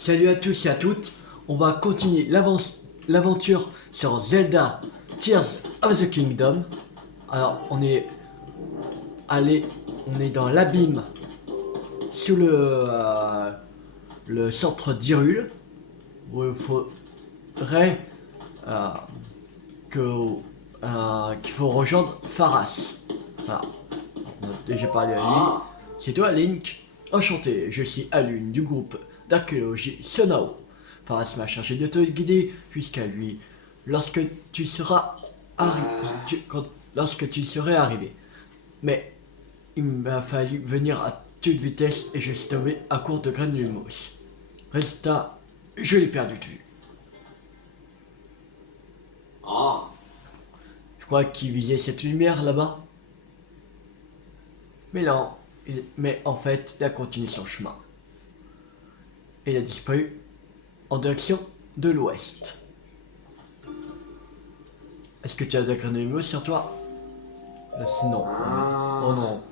Salut à tous et à toutes, on va continuer l'aventure sur Zelda Tears of the Kingdom. Alors on est dans l'abîme sous le centre d'Hyrule où il faudrait euh, qu'il faut rejoindre Faras. Voilà. On a déjà parlé à lui. C'est toi Link. Enchanté, je suis Alune du groupe d'archéologie Sonao. Faras m'a chargé de te guider jusqu'à lui lorsque tu seras lorsque tu serais arrivé. Mais il m'a fallu venir à toute vitesse et je suis tombé à court de graines de mousse. Résultat, je l'ai perdu de vue. Je crois qu'il visait cette lumière là-bas. Mais non, mais en fait, il a continué son chemin. Et il a disparu en direction de l'ouest. Est-ce que tu as des grenouilles sur toi? Sinon. Oh non.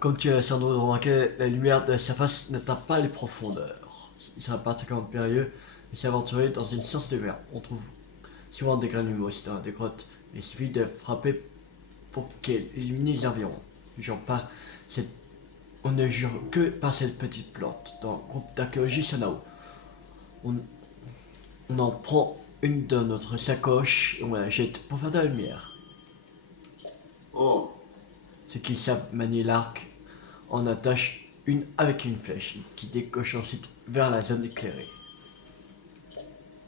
Comme tu as sans doute remarqué, la lumière de la surface n'atteint pas les profondeurs. Il sera particulièrement périlleux de s'aventurer dans une source de verre. On trouve souvent des grenouilles dans des grottes. Il suffit de frapper pour qu'elles illuminent les environs. On ne jure que par cette petite plante. Dans le groupe d'archéologie Sonao, on en prend une dans notre sacoche et on la jette pour faire de la lumière. Ceux qui savent manier l'arc en attachent une avec une flèche qui décoche ensuite vers la zone éclairée.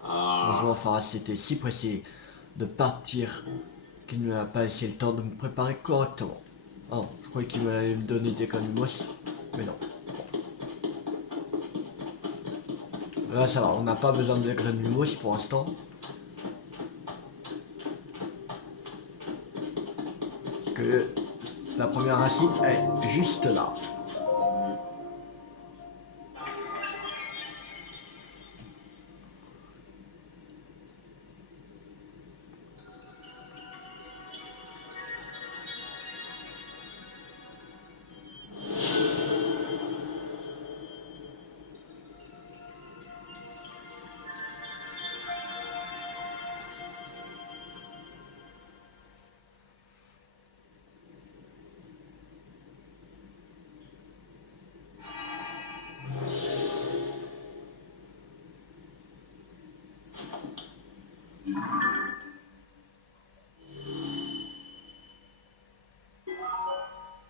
Heureusement, Faras était si pressé de partir qu'il ne m'a pas laissé le temps de me préparer correctement. Oh, je croyais qu'il m'allait me donner des canumos, mais non. Là ça va, on n'a pas besoin de graines de mousse pour l'instant. Parce que la première racine est juste là.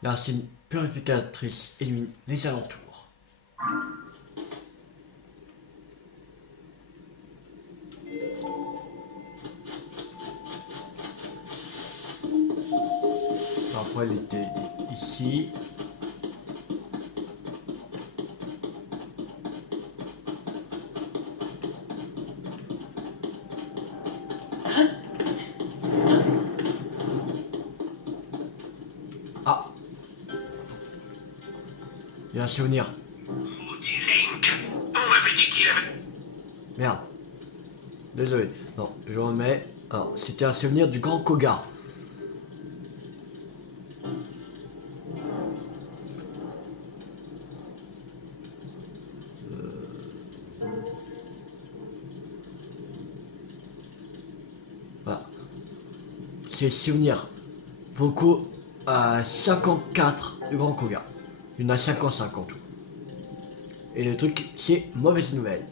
La racine purificatrice élimine les alentours. Après elle était ici. Ah, il y a un souvenir. Maudit Link, on m'avait dit qu'il avait... Merde. Désolé. Non, je remets. Alors, c'était un souvenir du grand Koga. Voilà. C'est souvenirs vocaux à 54 du grand Koga. Il y en a 55 en tout. Et le truc, c'est mauvaise nouvelle.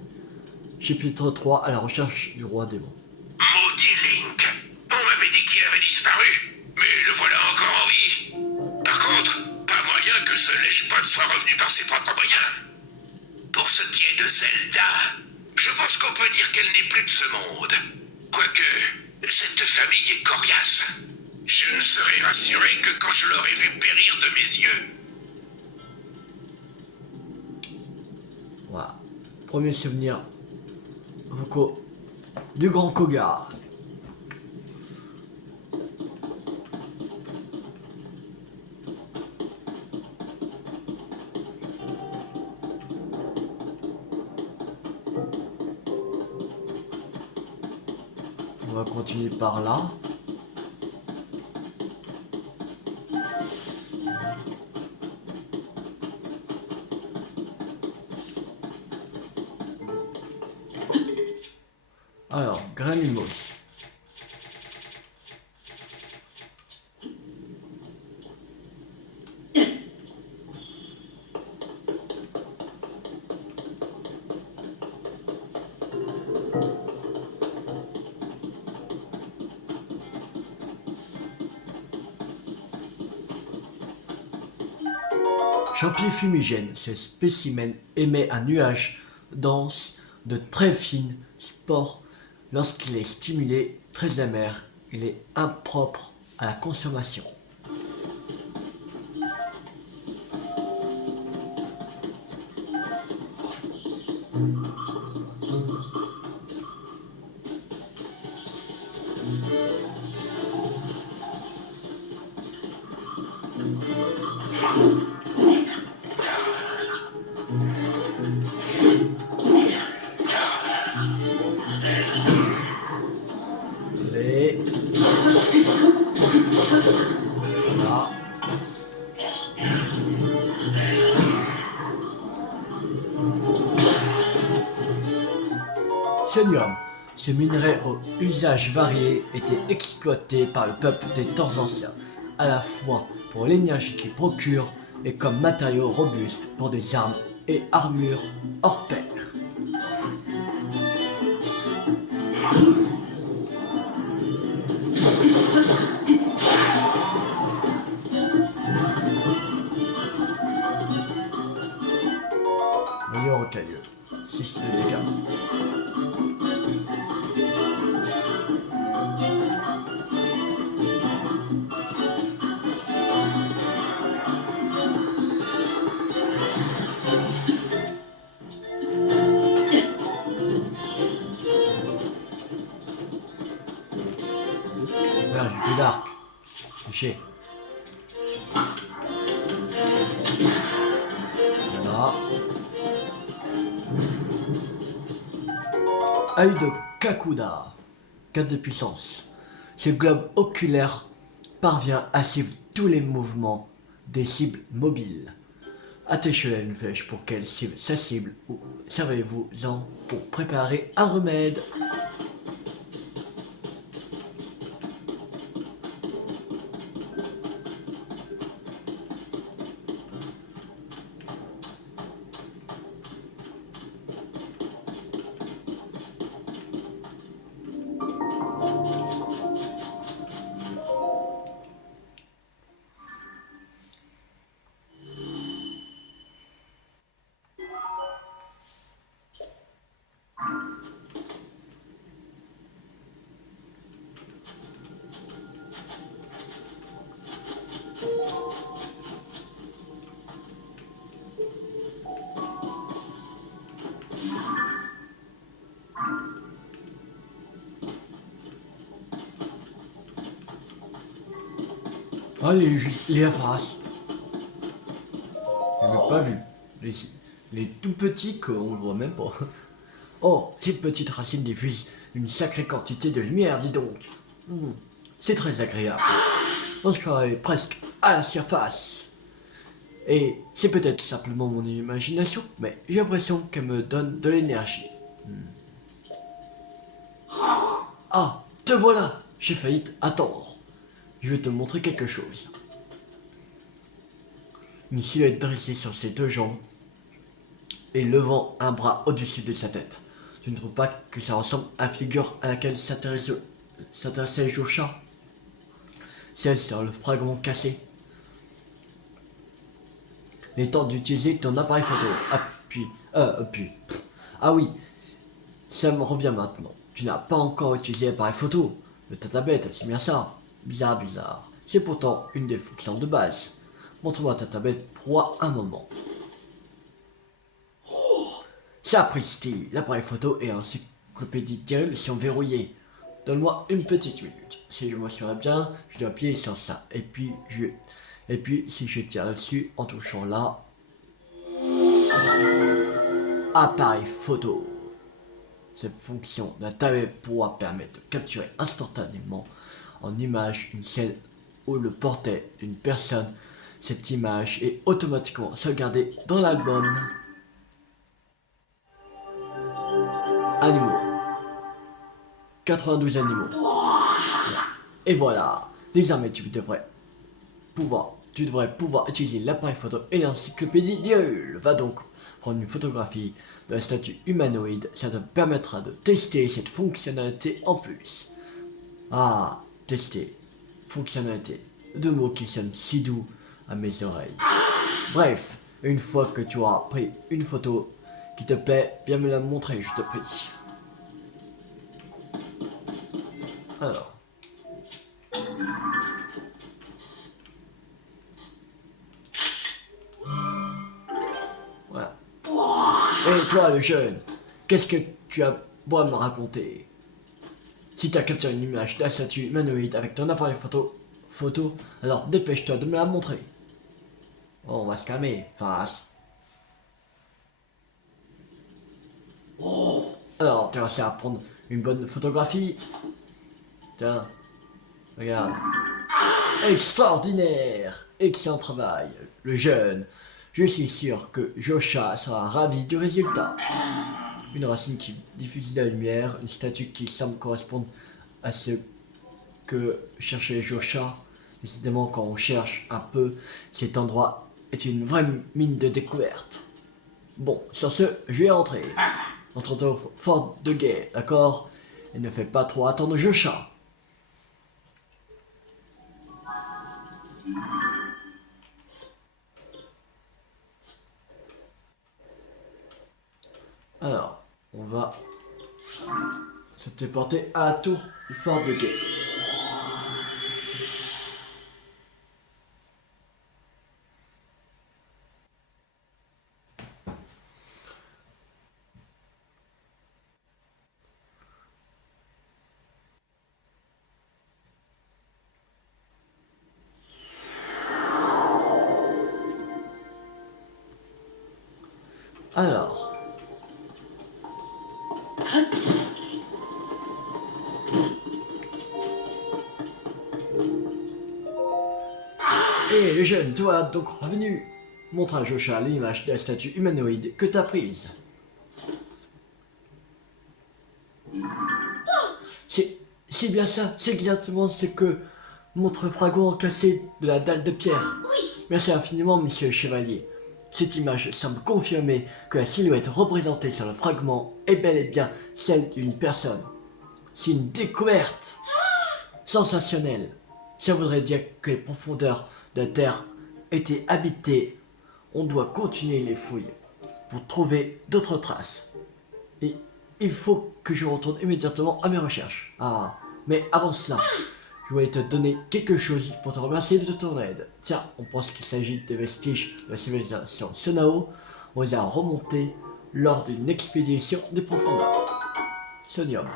Chapitre 3 à la recherche du roi démon. Maudit Link, on m'avait dit qu'il avait disparu, mais le voilà encore en vie. Par contre, pas moyen que ce lèche-pote soit revenu par ses propres moyens. Pour ce qui est de Zelda, je pense qu'on peut dire qu'elle n'est plus de ce monde. Quoique, cette famille est coriace. Je ne serai rassuré que quand je l'aurai vu périr de mes yeux. Voilà. Premier souvenir vocaux du grand Koga. On va continuer par là. Alors, Granimos. Champier fumigène, ce spécimen émet un nuage dense de très fines spores. Lorsqu'il est stimulé, très amer, il est impropre à la consommation. Les... Voilà. Sénium. Ce minerai aux usages variés était exploité par le peuple des temps anciens, à la fois pour l'énergie qu'il procure et comme matériau robuste pour des armes et armures hors pair. Voyons rocailleux. 6 de dégâts. Là, j'ai plus d'arc. Touché. Voilà. Œil de Kakuda. 4 de puissance. Ce globe oculaire parvient à suivre tous les mouvements des cibles mobiles. Attachez-la une flèche pour qu'elle cible sa cible ou servez-vous-en pour préparer un remède. Ah, les face. Je n'ai pas vu. Les tout petits qu'on ne voit même pas. Oh, cette petite racine diffuse une sacrée quantité de lumière, dis donc. C'est très agréable. On se croirait presque à la surface. Et c'est peut-être simplement mon imagination, mais j'ai l'impression qu'elle me donne de l'énergie. Ah, te voilà. J'ai failli attendre. Je vais te montrer quelque chose. Une silhouette dressée sur ses deux jambes et levant un bras au-dessus de sa tête. Tu ne trouves pas que ça ressemble à la figure à laquelle s'intéressait Jocha? Celle sur le fragment cassé. Il est temps d'utiliser ton appareil photo. Appuie. Ah oui, ça me revient maintenant. Tu n'as pas encore utilisé l'appareil photo. Le tatabet, c'est bien ça. Bizarre. C'est pourtant une des fonctions de base. Montre-moi ta tablette pour un moment. Sapristi, l'appareil photo et encyclopédie Tyrell sont verrouillés. Donne-moi une petite minute. Si je m'en souviens bien, je dois appuyer sur ça. Et puis si je tire là-dessus en touchant là. Appareil photo. Cette fonction d'un tablette pourra permettre de capturer instantanément en image une scène ou le portrait d'une personne. Cette image est automatiquement sauvegardée dans l'album. Animaux. 92 animaux. Et voilà. Désormais, tu devrais pouvoir utiliser l'appareil photo et l'encyclopédie d'Hyrule. Va donc prendre une photographie de la statue humanoïde. Ça te permettra de tester cette fonctionnalité en plus. Ah, tester. Fonctionnalité. Deux mots qui sonnent si doux à mes oreilles. Bref, une fois que tu auras pris une photo qui te plaît, viens me la montrer, je te prie. Alors. Voilà. Et toi, le jeune, qu'est-ce que tu as beau à me raconter? Si tu as capturé une image de la statue humanoïde avec ton appareil photo, alors dépêche-toi de me la montrer. Oh, on va se calmer, face. Alors, tu vas réussi à prendre une bonne photographie. Tiens, regarde. Extraordinaire! Excellent travail, le jeune. Je suis sûr que Josha sera ravi du résultat. Une racine qui diffuse la lumière, une statue qui semble correspondre à ce que cherchait Josha. Décidément, quand on cherche un peu, cet endroit est une vraie mine de découverte. Bon, sur ce, je vais rentrer. Entre-toi au fort de guet, d'accord? Et ne fais pas trop attendre Josha. Alors, on va se téléporter à la tour du fort de guet. Alors. Et le jeune, toi donc revenu. Montre à Josha l'image de la statue humanoïde que t'as prise. C'est bien ça, c'est exactement ce que montre le fragment cassé de la dalle de pierre. Merci infiniment, monsieur le chevalier. Cette image semble confirmer que la silhouette représentée sur le fragment est bel et bien celle d'une personne. C'est une découverte sensationnelle. Ça voudrait dire que les profondeurs de la Terre étaient habitées. On doit continuer les fouilles pour trouver d'autres traces. Et il faut que je retourne immédiatement à mes recherches. Ah, mais avant cela, je voulais te donner quelque chose pour te remercier de ton aide. Tiens, on pense qu'il s'agit de vestiges de la civilisation Sonao. On les a remontés lors d'une expédition des profondeurs. Sonium.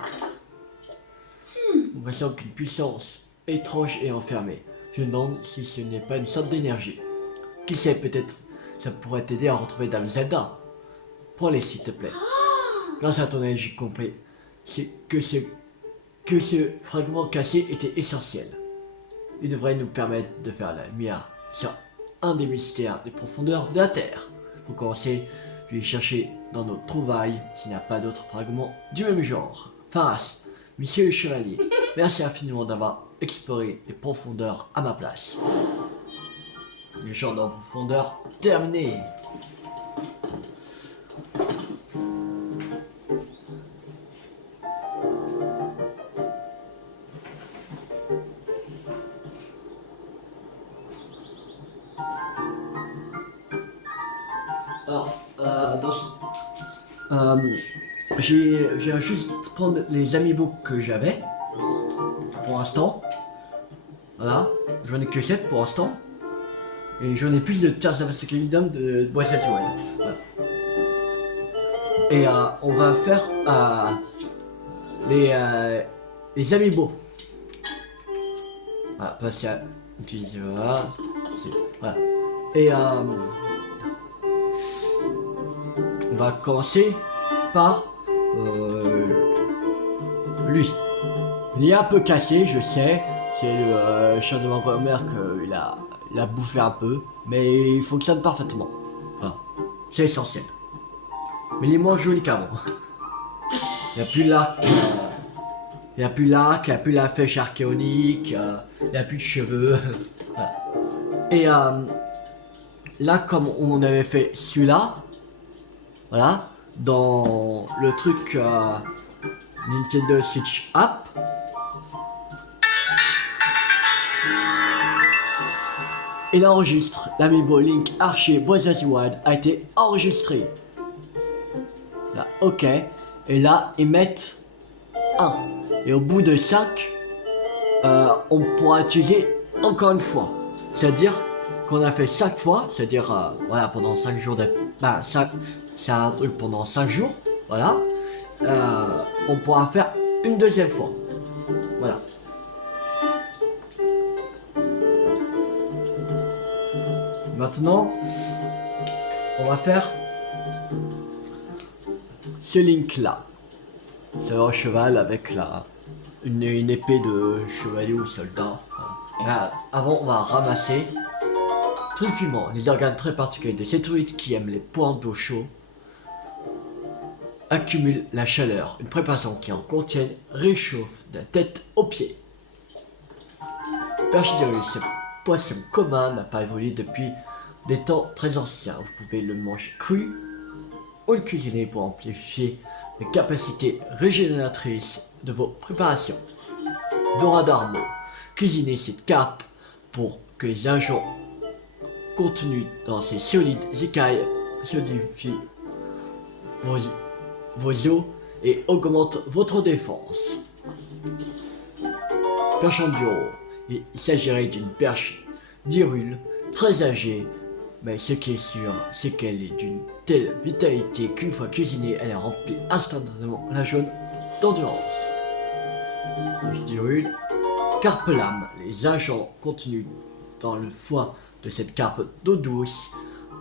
On ressent qu'une puissance étrange est enfermée. Je me demande si ce n'est pas une sorte d'énergie. Qui sait, peut-être ça pourrait t'aider à retrouver Dame Zelda. Prends-les s'il te plaît. Grâce à ton aide, j'ai compris que ce fragment cassé était essentiel. Il devrait nous permettre de faire la lumière sur un des mystères des profondeurs de la Terre. Pour commencer, je vais chercher dans nos trouvailles s'il n'y a pas d'autres fragments du même genre. Faras, monsieur le chevalier, merci infiniment d'avoir exploré les profondeurs à ma place. Le genre de profondeur terminé. Alors, j'ai juste prendre les amiibo que j'avais pour l'instant. Voilà, j'en ai que 7 pour l'instant. Et j'en ai plus de Tears of the Kingdom de Breath of the Wild. Voilà. Et on va faire les amiibo. Voilà, passer à utiliser voilà. Voilà. Et on va commencer par lui. Il est un peu cassé, je sais. C'est le chien de ma grand-mère qu'il a bouffé un peu. Mais il fonctionne parfaitement. Voilà. C'est essentiel. Mais il est moins joli qu'avant. Il n'y a plus l'arc Il n'y a plus l'arc, il n'y a plus la flèche archéonique, il n'y a plus de cheveux. Voilà. Et là, comme on avait fait celui-là, voilà, dans le truc Nintendo Switch App, il enregistre l'amiibo Link Archer Breath of the Wild a été enregistré. Là, ok. Et là, ils mettent 1. Et au bout de 5, on pourra utiliser encore une fois. C'est-à-dire qu'on a fait 5 fois, c'est-à-dire voilà, pendant 5 jours de... Ben, c'est un truc pendant 5 jours, voilà. On pourra faire une deuxième fois. Voilà. Maintenant, on va faire ce Link là. C'est un cheval avec une épée de chevalier ou soldat. Voilà. Avant, on va ramasser tranquillement les organes très particuliers de cette druide qui aime les points d'eau chaud. Accumule la chaleur. Une préparation qui en contienne réchauffe de la tête aux pieds. Pachyderus, ce poisson commun n'a pas évolué depuis des temps très anciens. Vous pouvez le manger cru ou le cuisiner pour amplifier les capacités régénératrices de vos préparations. Doradarmo, cuisinez cette carpe pour que les agents contenus dans ces solides écailles solidifient vos os et augmentent votre défense. Perche enduro, il s'agirait d'une perche d'Hyrule très âgée, mais ce qui est sûr, c'est qu'elle est d'une telle vitalité qu'une fois cuisinée, elle remplit instantanément la jaune d'endurance. Perche d'Hyrule, carpe lame, les agents contenus dans le foie de cette carpe d'eau douce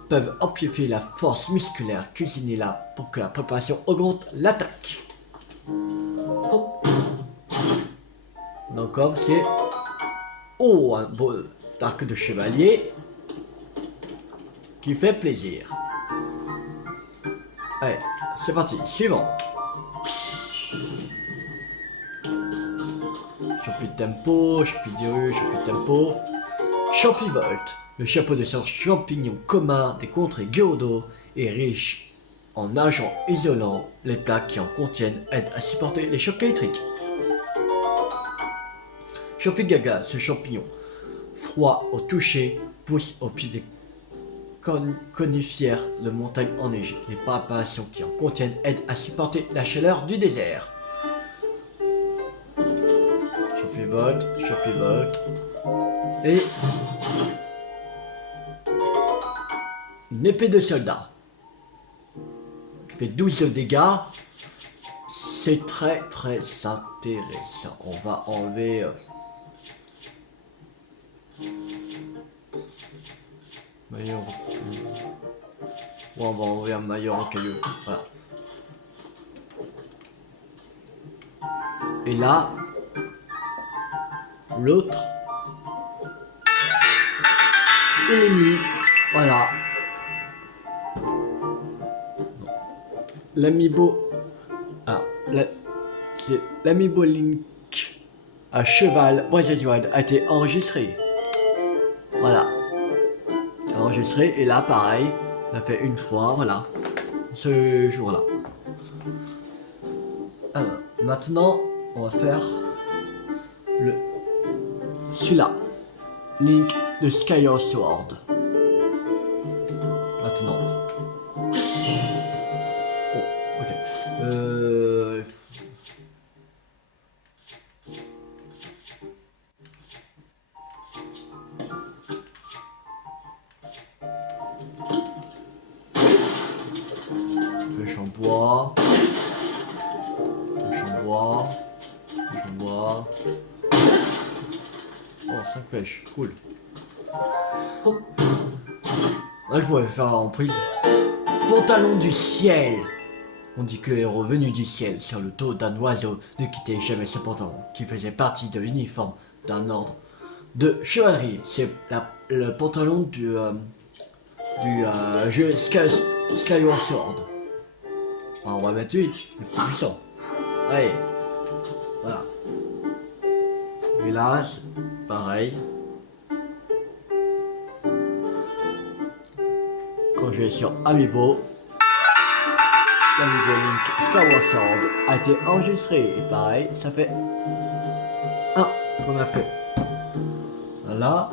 peuvent amplifier la force musculaire. Cuisinez-la pour que la préparation augmente l'attaque. Oh. Encore, c'est... Oh, un beau arc de chevalier qui fait plaisir. Allez, c'est parti, suivant. Champi de tempo, champi d'Hyrule, champi de tempo. Champivolt, le chapeau de sorte champignon commun des contrées Gyudo est riche en agents isolants. Les plaques qui en contiennent aident à supporter les chocs électriques. Champigaga, ce champignon froid au toucher pousse au pied des conifères de montagnes enneigées. Les préparations qui en contiennent aident à supporter la chaleur du désert. Champivolt, Champivolt. Et une épée de soldat qui fait 12 de dégâts. C'est très intéressant. On va enlever maillot. Bon, on va enlever un maillot rocailleux. Voilà. Et là, l'autre il est mis, voilà. L'amiibo, c'est l'amiibo Link à cheval Breath of the Wild a été enregistré. Voilà, c'est enregistré et là pareil, on a fait une fois, voilà, ce jour-là. Alors, maintenant, on va faire celui-là, Link de Skyward Sword. Maintenant. Oh, ok. Flèche en bois. Flèche en bois. Flèche en bois. Oh, 5 flèches, cool. Oh. Là, je pourrais faire en prise. Pantalon du ciel. On dit que le héros venu du ciel sur le dos d'un oiseau ne quittait jamais ce pantalon, qui faisait partie de l'uniforme d'un ordre de chevalerie. C'est le pantalon du jeu Skyward Sword. Alors, on va mettre lui, le plus puissant. Allez. Voilà. Et là, pareil. Quand je vais sur Amiibo, l'Amiibo Link Skyward Sword a été enregistré. Et pareil, ça fait 1 qu'on a fait. Voilà.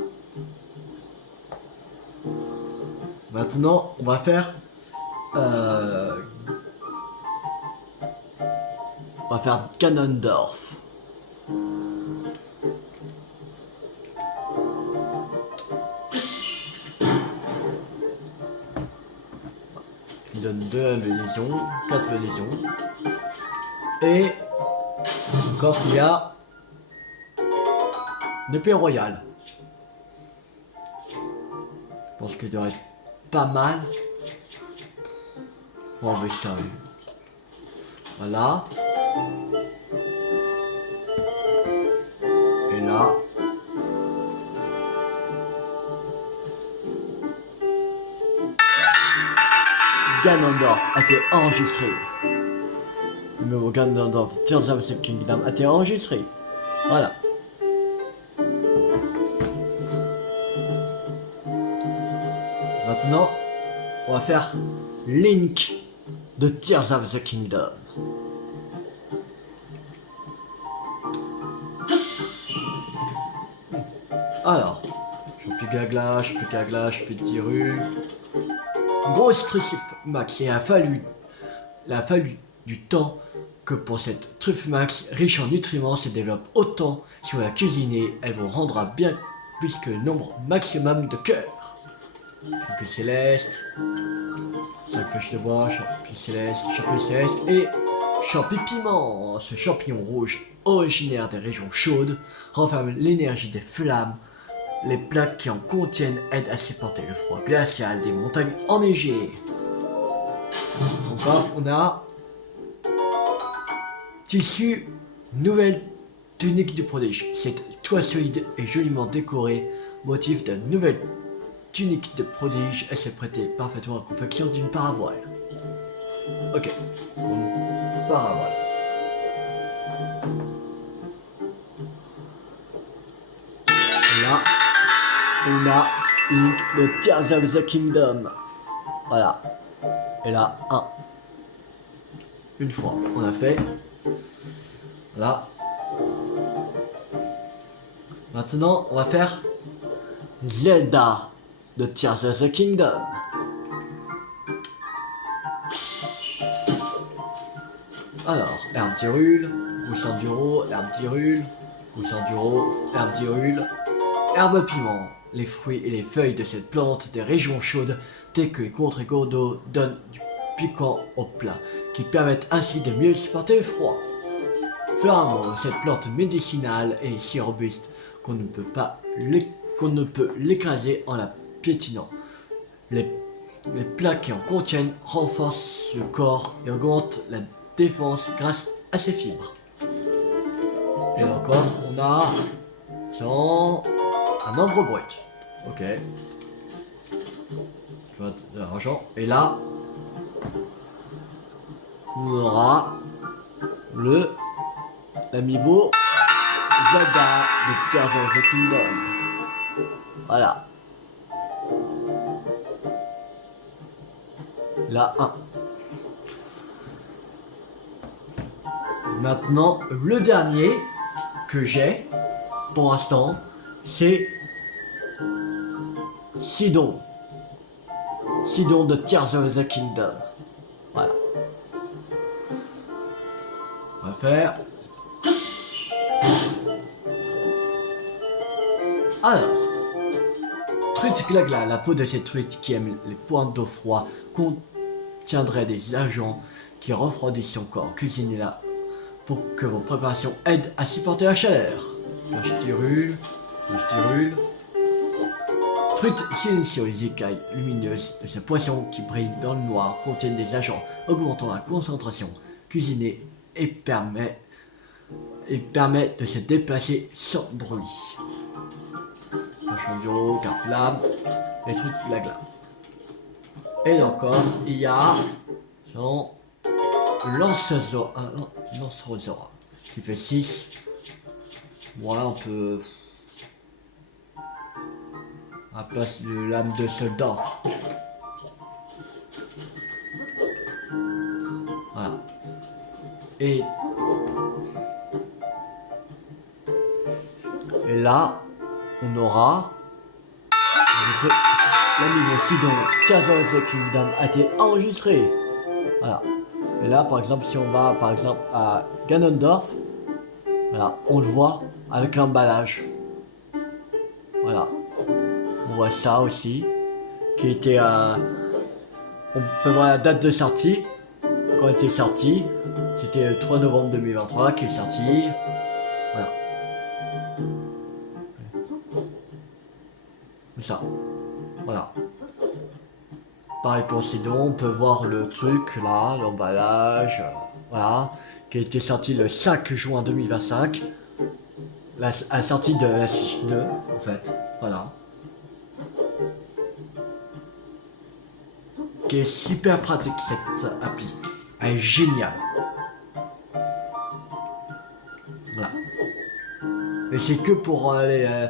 Maintenant, on va faire... on va faire Ganondorf. Il donne 2 vénésions, 4 vénésions. Et encore il y a une épée royale. Je pense qu'il devrait être pas mal. Oh mais sérieux. Voilà. Et là. Ganondorf a été enregistré. Le nouveau Ganondorf Tears of the Kingdom a été enregistré. Voilà. Maintenant, on va faire Link de Tears of the Kingdom. Alors, Champigagla, Champigagla, Gros stressif, Max, il a fallu du temps que pour cette truffe Max, riche en nutriments, se développe autant. Si vous la cuisinez, elle vous rendra bien plus que le nombre maximum de cœurs. Champion céleste, 5 feuilles de bois, champion céleste et champignon piment. Ce champignon rouge, originaire des régions chaudes, renferme l'énergie des flammes. Les plaques qui en contiennent aident à supporter le froid glacial des montagnes enneigées. Encore, on a tissu, nouvelle tunique du prodige. Cette toile solide est joliment décorée, motif d'une nouvelle tunique de prodige. Elle s'est prêtée parfaitement à la confection d'une paravoile. Ok, une paravoile. Et là, on a Link de Tears of the Kingdom. Voilà. Et là, 1. Une fois, on a fait. Voilà. Maintenant, on va faire Zelda de Tears of the Kingdom. Alors, herbe tyrule, goussan duro, herbe tyrule, goussan duro, herbe tyrule, herbe piment. Les fruits et les feuilles de cette plante des régions chaudes, telles que les contrées d'eau, donnent du piquant au plat, qui permettent ainsi de mieux supporter le froid. Flammo, cette plante médicinale est si robuste qu'on ne peut l'écraser en la piétinant. Les plaques qui en contiennent renforcent le corps et augmentent la défense grâce à ses fibres. Et encore, on a un membre brut. Ok. De l'argent. Et là, on aura l'amiibo Zelda de Tears of the Kingdom. Voilà. Là, 1. Maintenant, le dernier que j'ai, pour l'instant, c'est Sidon. Sidon de Tears of the Kingdom. Voilà. On va faire... Alors, truite glagla, la peau de cette truite qui aime les pointes d'eau froide contiendrait des agents qui refroidissent son corps. Cuisinez-la pour que vos préparations aident à supporter la chaleur. Plage tyrule. Truite silencieuse, les écailles lumineuses de ce poisson qui brille dans le noir contiennent des agents augmentant la concentration. Cuisiner et permet de se déplacer sans bruit. Chanduro, carpe lame, les trucs glagla. Et dans le coffre, il y a son lance-rosaura. qui fait 6. Voilà, on peut... À la place de l'âme de soldat. Voilà. Et là, on aura... L'anime Sidon Tears of the Kingdom a été enregistré. Voilà. Et là, par exemple, si on va par exemple à Ganondorf, voilà, on le voit avec l'emballage. Voilà. On voit ça aussi. Qui était on peut voir la date de sortie. Quand il était sorti. C'était le 3 novembre 2023 qui est sorti. Voilà. Ça. Voilà. Pareil pour Sidon, on peut voir le truc là, l'emballage, voilà, qui a été sorti le 5 juin 2025. La sortie de la Switch 2, en fait, voilà. Qui est super pratique cette appli. Elle est géniale. Voilà. Et c'est que pour les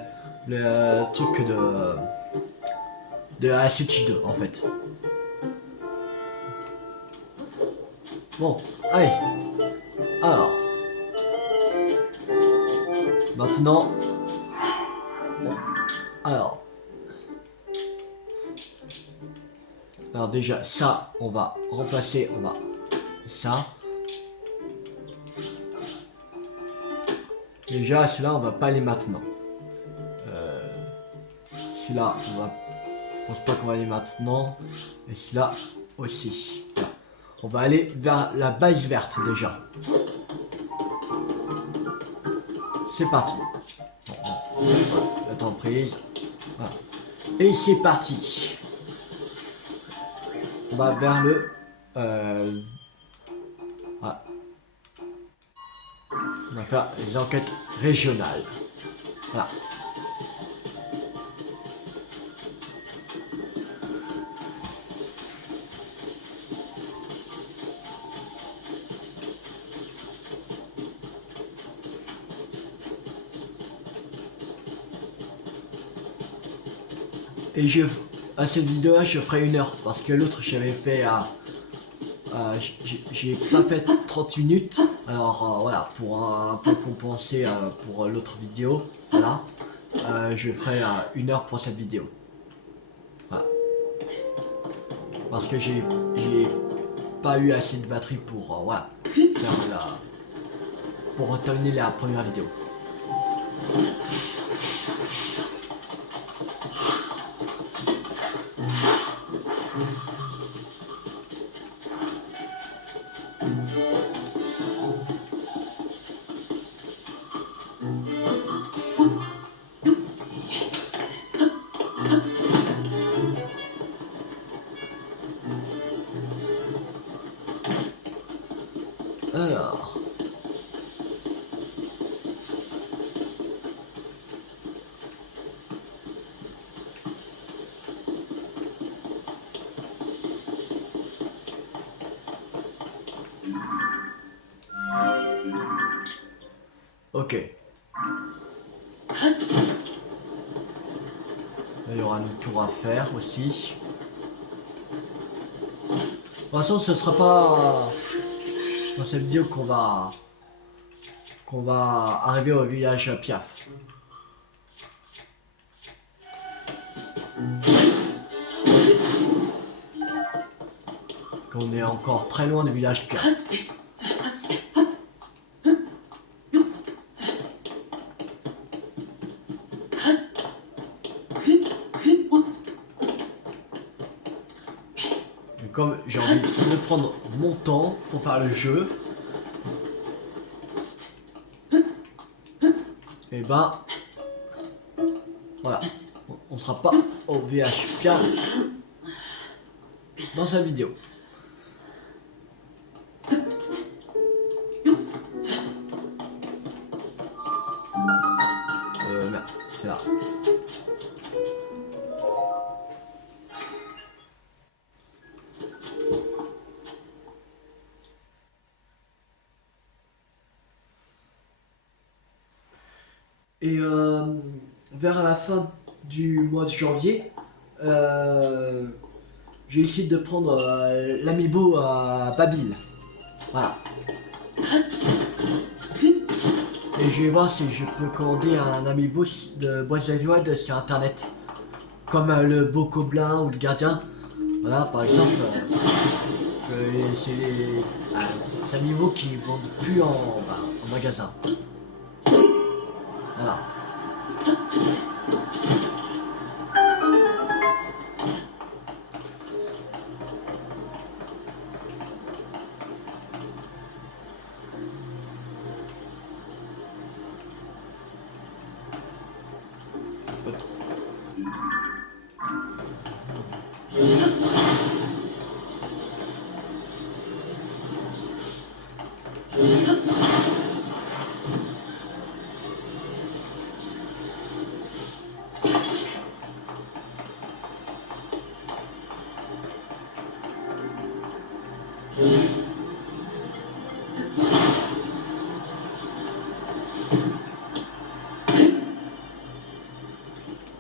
trucs de la Switch 2, en fait. Bon, allez. Alors. Maintenant. Alors. Alors déjà, ça, on va remplacer, on va... Ça. Déjà, celui-là, on va pas aller maintenant. Celui-là, on va... Je pense pas qu'on va aller maintenant. Et celui-là aussi. Voilà. On va aller vers la base verte déjà. C'est parti. Bon. La temps prise. Voilà. Et c'est parti. On va vers le... Voilà. On va faire les enquêtes régionales. Voilà. Et à cette vidéo là je ferai 1 heure parce que l'autre j'avais fait j'ai pas fait 30 minutes alors voilà pour un peu compenser pour l'autre vidéo voilà je ferai 1 heure pour cette vidéo voilà. Parce que j'ai pas eu assez de batterie pour voilà faire pour terminer la première vidéo. Alors. Ok. Là, il y aura un tour à faire aussi. De toute façon, ce sera pas dans cette vidéo qu'on va arriver au village Piaf. Qu'on est encore très loin du village Piaf. Et comme j'ai envie de prendre mon temps pour faire le jeu, et ben voilà, on sera pas au village Piaf dans cette vidéo. Merde, c'est là. Et vers la fin du mois de janvier, j'ai essayé de prendre l'amiibo à Babil. Voilà. Et je vais voir si je peux commander un amiibo de Boys World sur internet. Comme le Beau Gobelin ou le Gardien. Voilà, par exemple. C'est les amiibo qui ne vendent plus en magasin. Voilà.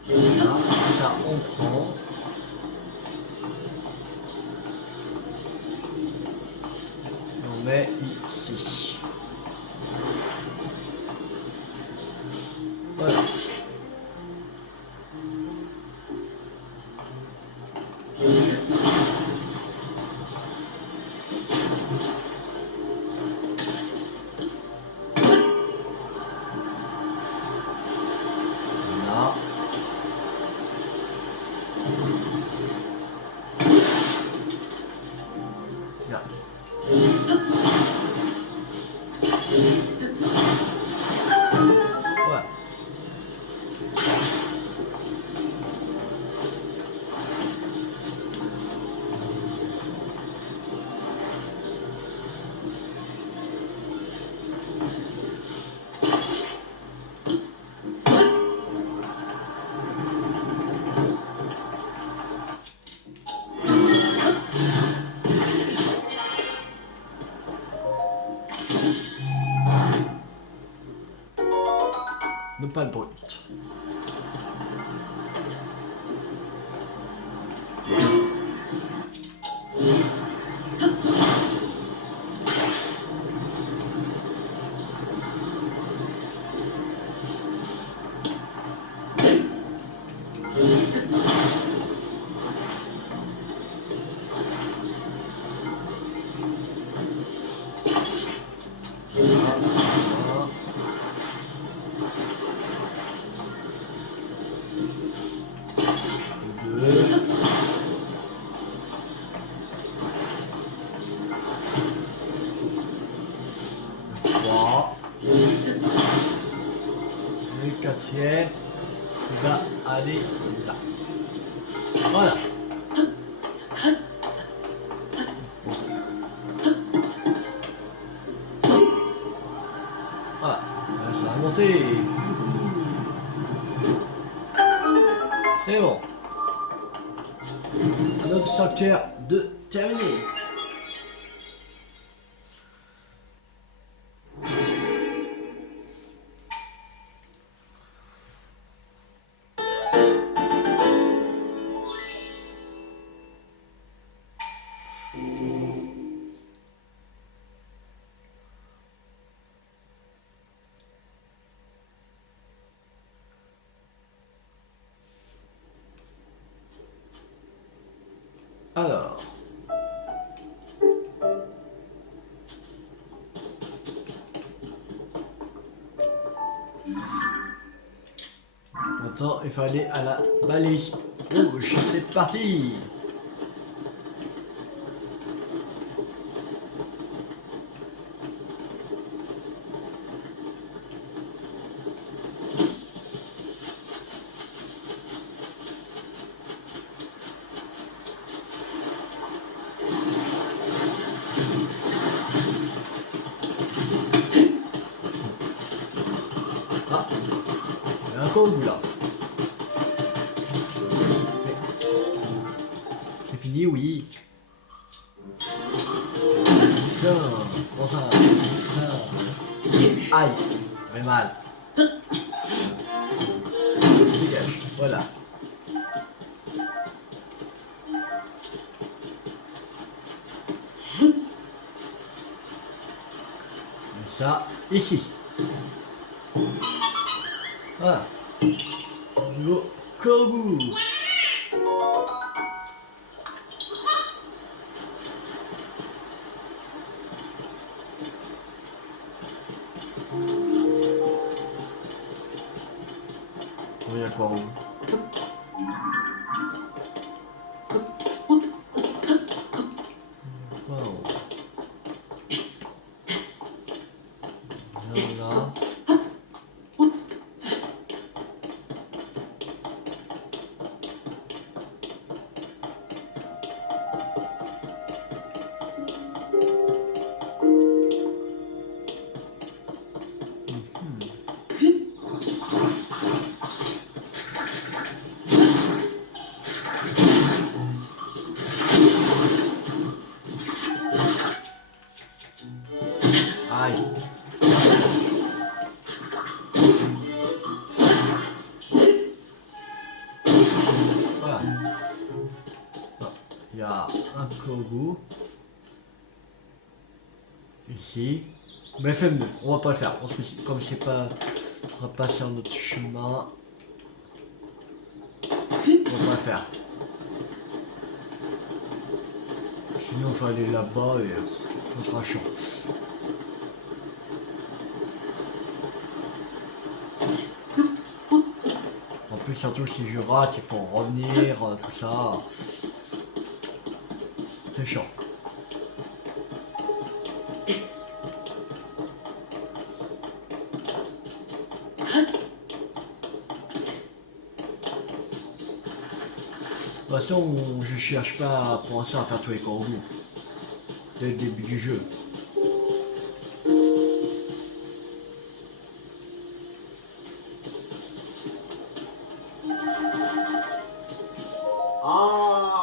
Voilà, ça on prend. On met ici. Voilà. Voilà. Là. Voilà. Non pas le brut. Le quatrième va aller là. Voilà. Voilà. Là, ça va monter. C'est bon. Un autre secteur de terminé. Alors. Maintenant, il faut aller à la balise rouge. C'est parti. Ah, il y a un cogu là. Mais... c'est fini, oui. Tiens, prends ça. Tiens. Aïe, ça fait mal. Voilà. Et ça, ici. Voilà. Nouveau Kogu. Il y a quoi où? Wow. Là. Aïe. Voilà. Il y a un Kogu. Ici. Mais FM9, on va pas le faire. Parce que comme c'est pas. On va passer sur notre chemin. On va pas le faire. Sinon, il faut aller là-bas et ça sera chiant. En plus, surtout si je rate, il faut revenir, tout ça. C'est chiant. De toute façon, je cherche pas pour l'instant à faire tous les kangourous. Dès le début du jeu.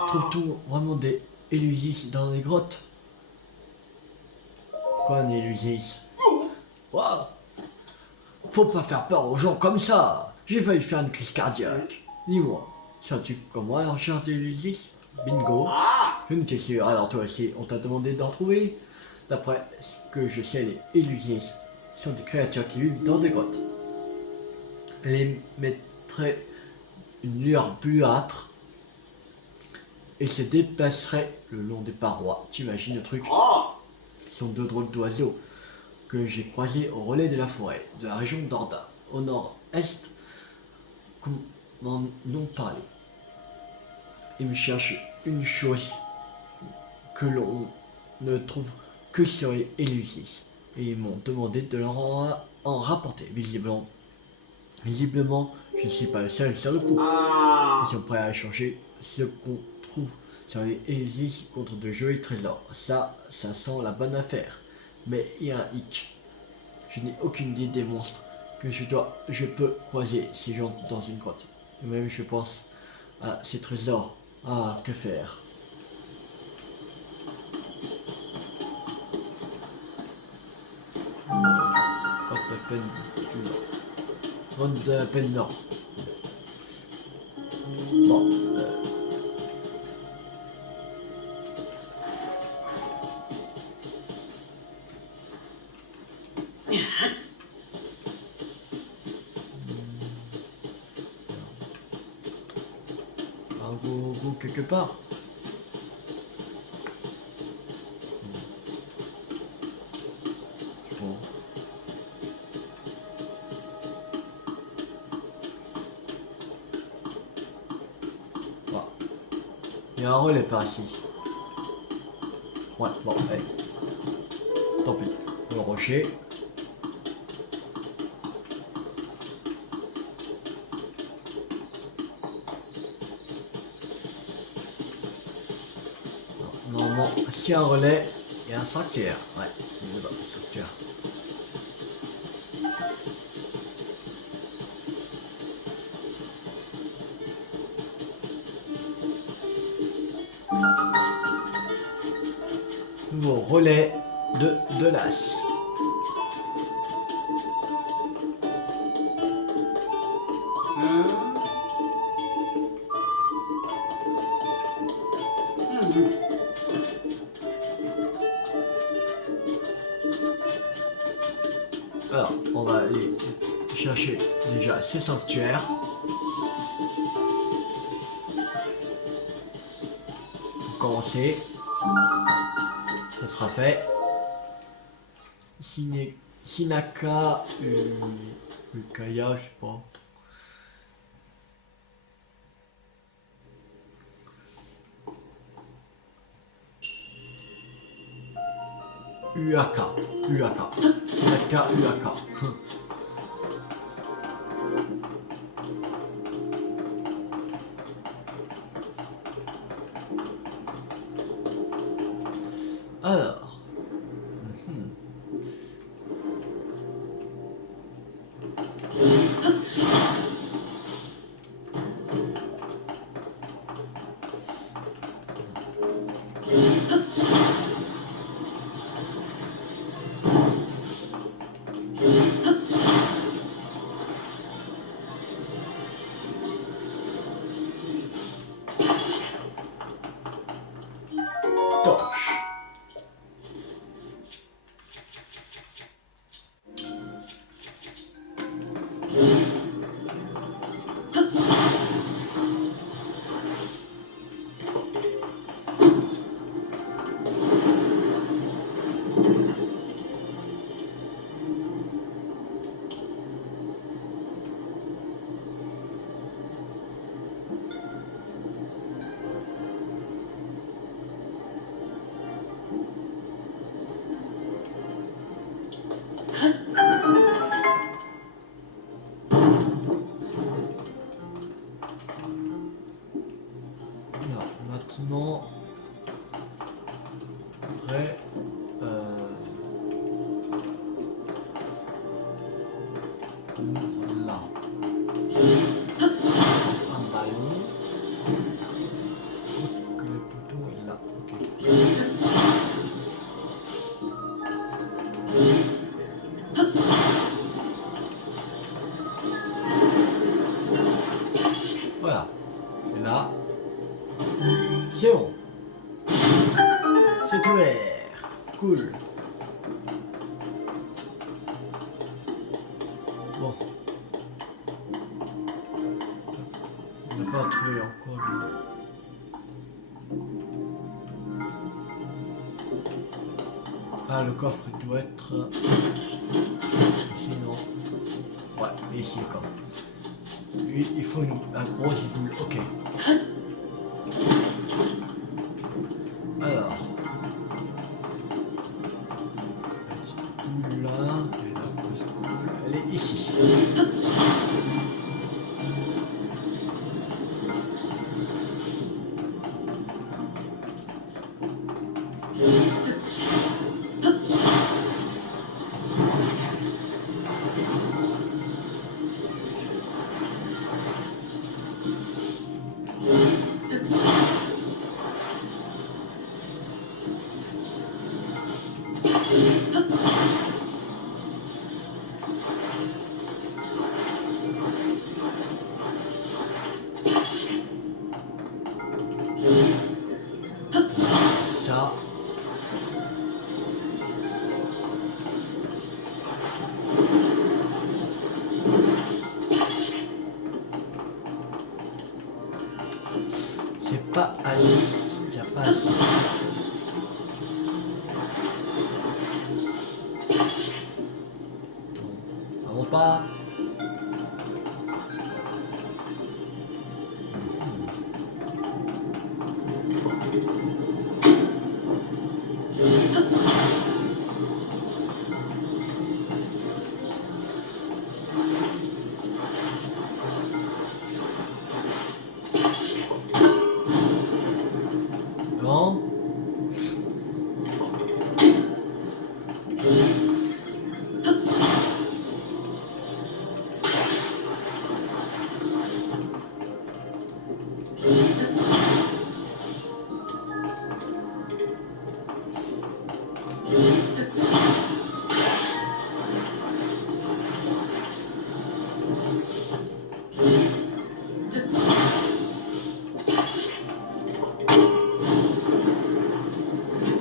Trouve-t-on vraiment des Elusis dans les grottes? Quoi un Elusis? Waouh! Faut pas faire peur aux gens comme ça! J'ai failli faire une crise cardiaque. Dis-moi, sais-tu comment on cherche des Elusis? Bingo! Je ne sais sûr, alors toi aussi, on t'a demandé d'en trouver? D'après ce que je sais, les Elusis sont des créatures qui vivent dans des grottes. Elles émettraient une lueur bleuâtre et se déplaceraient le long des parois. T'imagines le truc? Ce sont deux drôles d'oiseaux que j'ai croisés au relais de la forêt, de la région d'Orda, au nord-est, qu'on m'en ont parlé. Ils me cherchent une chose que l'on ne trouve que sur les Elusis, et ils m'ont demandé de leur en rapporter. Visiblement, je ne suis pas le seul sur le coup. Ils sont prêts à échanger ce qu'on trouve sur les Elusis contre de jolis trésors. Ça sent la bonne affaire. Mais il y a un hic. Je n'ai aucune idée des monstres que je peux croiser si j'entre dans une grotte. Et même je pense à ces trésors. Ah, que faire? Grotte de peine nord. Bon. Un goût quelque part. Bon. Bon. Il y a un relais par ici. Ouais, bon, allez. Tant pis. Le rocher. Normalement, s'il y a un relais, il y a un sanctuaire. Ouais, il y a un sanctuaire. Nouveau relais de l'As. Alors, on va aller chercher déjà ces sanctuaires. Pour commencer, ça sera fait. Sinaka, Ukaya, je sais pas. Uaka. Sinaka, Uaka. Alors. Torche. Alors, maintenant, après, là, un ballon, que le poteau est là, ok. Voilà, et là, c'est bon. C'est ouvert. Cool. Bon. On n'a pas trouvé encore. Ah, le coffre doit être ici, non? Ouais, ici le coffre. Lui, il faut un gros boule. Ok. Alors. Là, et là, elle est ici. Ça. C'est pas assez. Il n'y a pas assez. Non, pas. Non.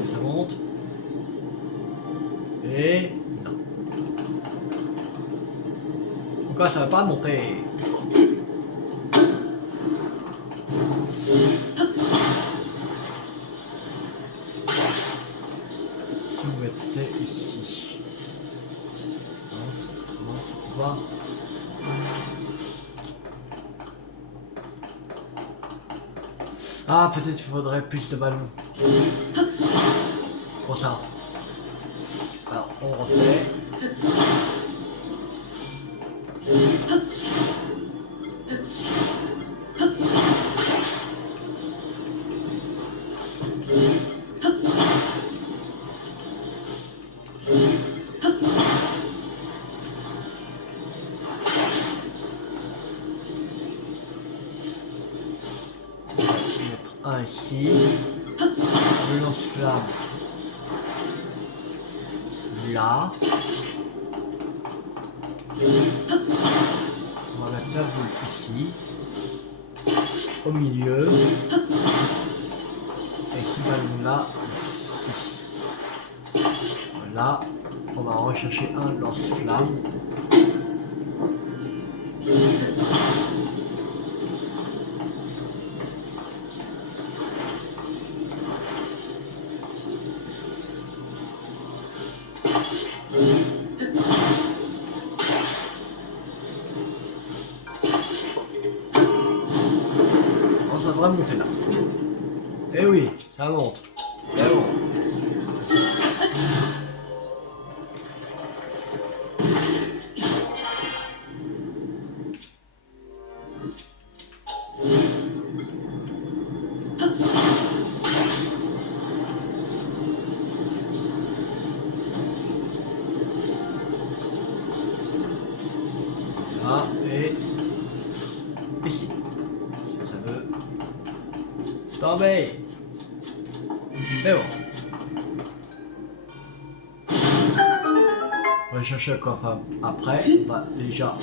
Ça monte. Et non. Pourquoi ça va pas monter? Si vous mettez ici. Non, ça peut pas. Ah, peut-être qu'il faudrait plus de ballons. Pour ça. Alors, on refait. Mettre un ici. Le lance-flamme. Là. On va mettre la boule ici. Au milieu. Et ce ballon là, ici. Voilà. On va rechercher un lance-flamme. Oh, ça devrait monter là. Eh oui, ça monte. C'est bon. Là et ici. Si ça veut tomber. C'est bon. On va chercher le coffre après. On va déjà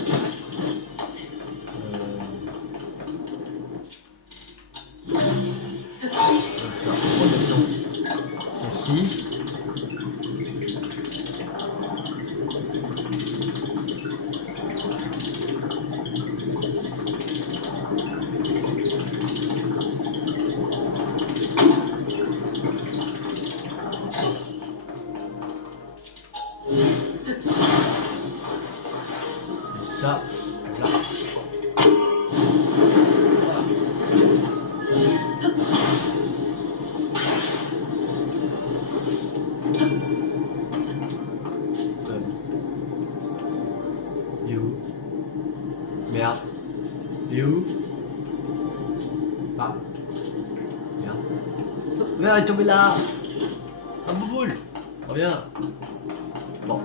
redescendre ceci. Ça, là. Voilà. Il est où? Merde. Il est où? Ah. Merde. Merde, il est tombé là. Un bouboule. Reviens. Bon.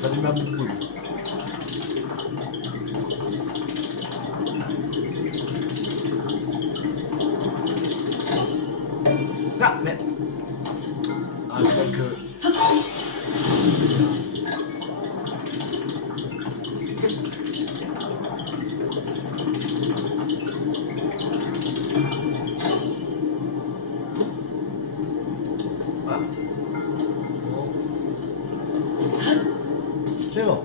T'as du ma bouboule. Ah, mais... Ah, je crois que... Voilà. Bon. C'est bon.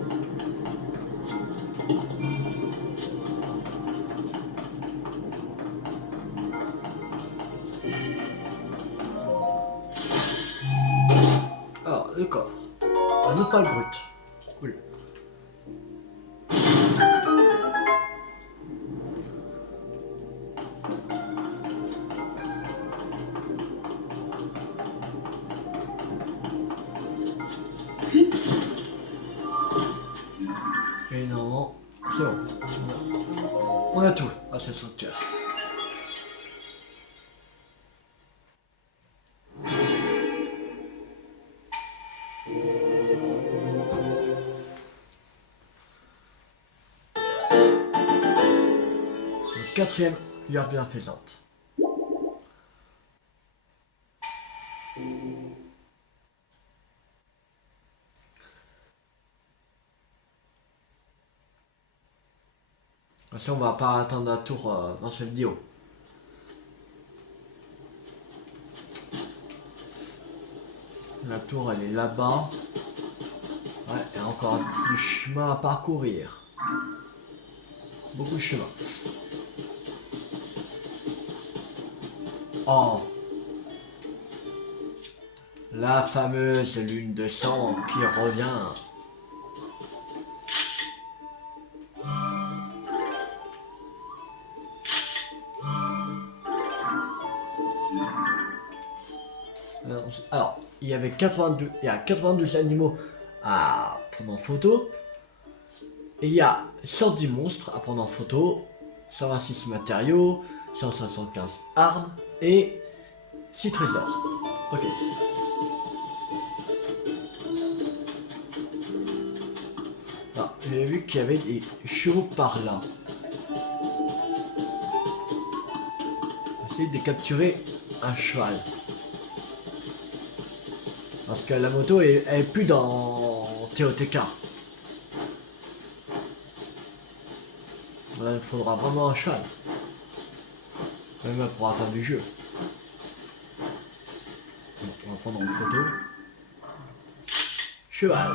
Alors, le coffre. Un opale brut. Cool. Et non, c'est bon. On a tout à cette structure. Le quatrième lueur bienfaisante. Attention, on va pas attendre un tour dans cette vidéo. La tour, elle est là-bas. Ouais, il y a encore du chemin à parcourir. Beaucoup de chemin. Oh! La fameuse lune de sang qui revient. Alors, il y avait 82, il y a 92 animaux à prendre en photo. Et il y a 110 monstres à prendre en photo, 126 matériaux, 175 armes et 6 trésors. Ok. Alors, j'ai vu qu'il y avait des chevaux par là. On va essayer de capturer un cheval. Parce que la moto elle est plus dans TOTK. Là, il faudra vraiment un cheval. Même pour la fin du jeu. Bon, on va prendre en photo. Cheval.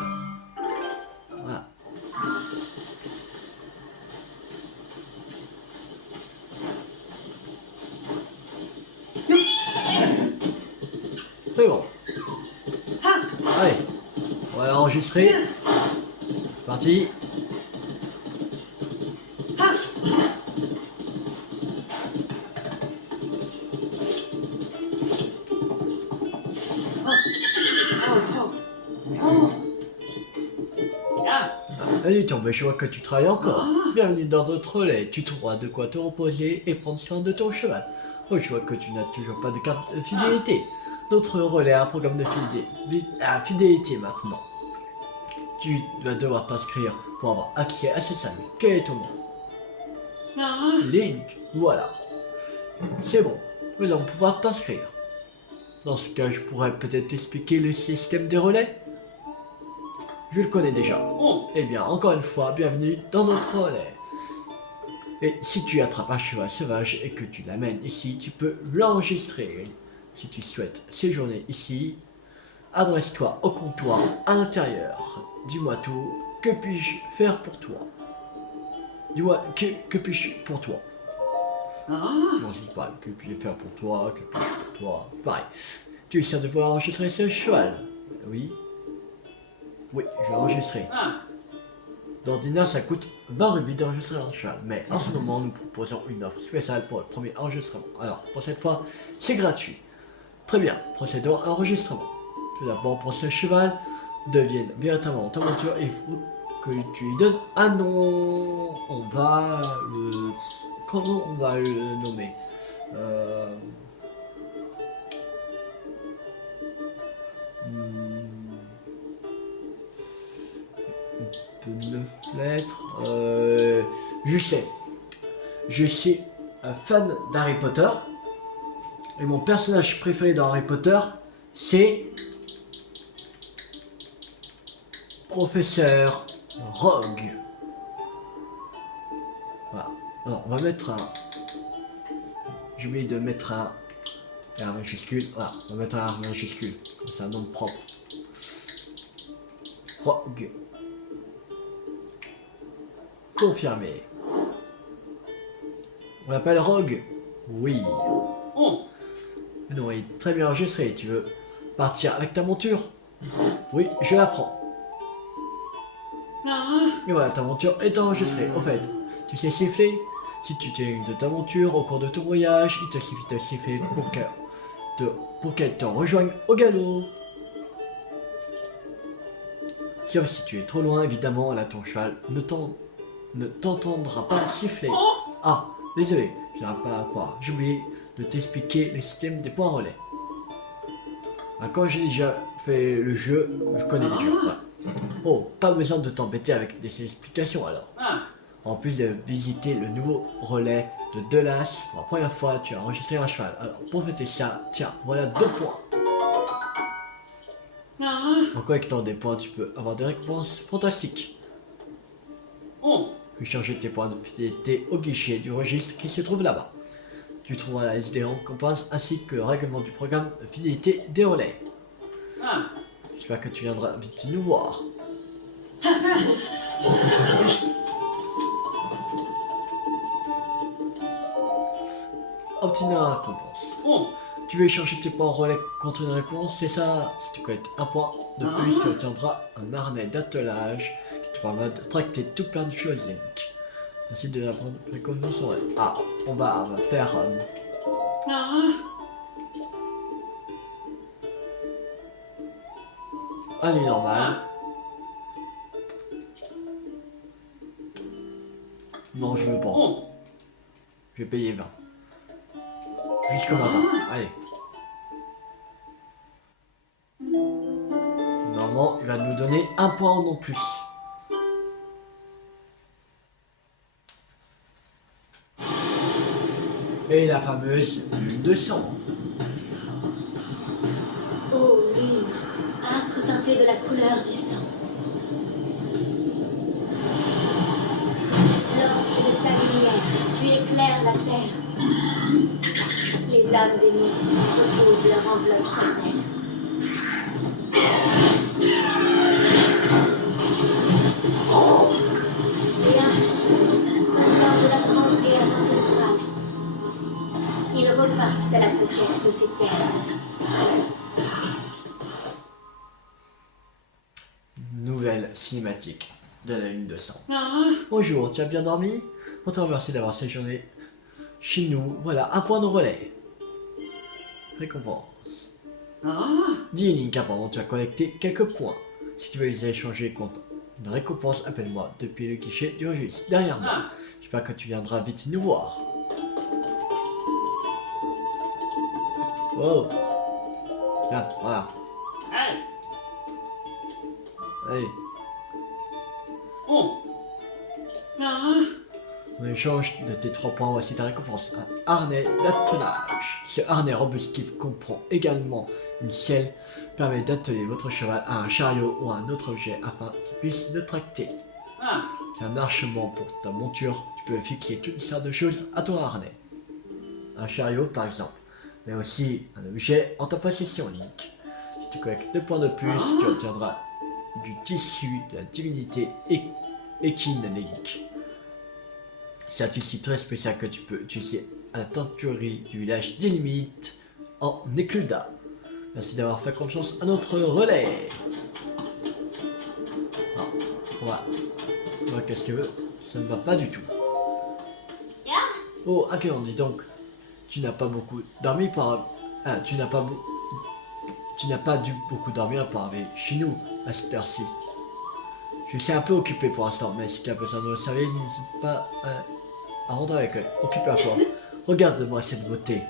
Voilà. C'est bon. Allez, on va l'enregistrer. C'est parti. Allez, Tombe, je vois que tu travailles encore. Bienvenue dans notre relais. Tu trouveras de quoi te reposer et prendre soin de ton cheval. Oh, je vois que tu n'as toujours pas de carte fidélité. Notre relais a un programme de fidélité maintenant. Tu vas devoir t'inscrire pour avoir accès à ces salles. Quel est ton nom? Link. Voilà. C'est bon. Nous allons pouvoir t'inscrire. Dans ce cas, je pourrais peut-être t'expliquer le système des relais. Je le connais déjà. Eh bien, encore une fois, bienvenue dans notre relais. Et si tu attrapes un cheval sauvage et que tu l'amènes ici, tu peux l'enregistrer. Si tu souhaites séjourner ici, adresse-toi au comptoir à l'intérieur. Dis-moi tout, que puis-je faire pour toi? Dis-moi, que puis-je pour toi? Non, je parle, que puis-je faire pour toi? Que puis-je pour toi? Pareil. Tu essaies de voir enregistrer ce cheval? Oui. Oui, je vais enregistrer. D'ordinaire, ça coûte 20 rubis d'enregistrer un cheval, mais en ce moment, nous proposons une offre spéciale pour le premier enregistrement. Alors, pour cette fois, c'est gratuit. Très bien, procédons à l'enregistrement. Tout d'abord, pour ce cheval devienne véritablement ta monture, il faut que tu lui donnes un nom. On va le... Comment on va le nommer? Un peu 9 lettres. Je suis un fan d'Harry Potter. Et mon personnage préféré dans Harry Potter, c'est Professeur Rogue. Voilà. Alors, on va mettre un... J'ai oublié de mettre un R majuscule. Voilà, on va mettre un R majuscule. C'est un nom propre. Rogue. Confirmé. On l'appelle Rogue? Oui. Non, il est très bien enregistré. Tu veux partir avec ta monture? Oui, je la prends. Et voilà, ta monture est enregistrée. Au fait, tu sais siffler? Si tu t'éloignes de ta monture au cours de ton voyage, il te suffit de siffler pour qu'elle te rejoigne au galop. Sauf si tu es trop loin, évidemment, là ton cheval ne t'entendra pas siffler. Ah, désolé, je n'arrive pas à croire. J'ai oublié de t'expliquer le système des points relais. Bah, quand j'ai déjà fait le jeu, je connais déjà. Ouais. Oh, pas besoin de t'embêter avec des explications alors. En plus de visiter le nouveau relais de Delas, pour la première fois, tu as enregistré un cheval. Alors, pour fêter ça, tiens, voilà 2 points. En collectant des points, tu peux avoir des récompenses fantastiques. Tu peux changer tes points de fidélité au guichet du registre qui se trouve là-bas. Tu trouveras la liste des récompenses ainsi que le règlement du programme de fidélité des relais. J'espère que tu viendras vite nous voir. Obtenir la récompense. Tu veux échanger tes points en relais contre une récompense, c'est ça? Si tu collectes un point de plus, tu obtiendras un harnais d'attelage qui te permet de tracter tout plein de choses, Link. Merci de apprendre les convenances en relais. Ah, on va faire... Allez, normal. Non, je veux pas. Je vais payer 20. Jusqu'au matin. Allez. Normalement, il va nous donner un point en plus. Et la fameuse lune de sang. Ô lune, astre teinté de la couleur du sang. Lorsque de ta lumière, tu éclaires la terre, les âmes des monstres retrouvent leur enveloppe charnelle. Et ainsi, lors de la grande guerre ancestrale, ils repartent à la conquête de ces terres. Nouvelle cinématique de la lune de sang. Bonjour, tu as bien dormi? On te remercie d'avoir séjourné chez nous. Voilà, un point de relais. Récompense. Dis Link, apparemment tu as collecté quelques points. Si tu veux les échanger contre une récompense, appelle-moi depuis le guichet du registre derrière moi. J'espère que tu viendras vite nous voir. Wow. Là, voilà. Allez. En échange de tes 3 points, voici ta récompense. Un harnais d'attelage. Ce harnais robuste qui comprend également une selle permet d'atteler votre cheval à un chariot ou à un autre objet afin qu'il puisse le tracter. C'est un archement pour ta monture. Tu peux fixer toute une sorte de choses à ton harnais. Un chariot par exemple, mais aussi un objet en ta possession, Link. Si tu collectes 2 points de plus, tu obtiendras du tissu de la divinité Ekin Link. C'est un tissu très spécial que tu peux utiliser à la teinturerie du village des limites en Nekulda. Merci d'avoir fait confiance à notre relais. Ah, ouais, qu'est-ce que veut? Ça ne va pas du tout. Oh, Akeon, dis donc. Tu n'as pas beaucoup dormi par... Ah, tu n'as pas dû beaucoup dormir par arriver chez nous à cette heure-ci. Je suis un peu occupé pour l'instant, mais si tu as besoin de nos services, n'hésite pas à rentrer avec eux. Occupé à quoi? Regarde-moi cette beauté.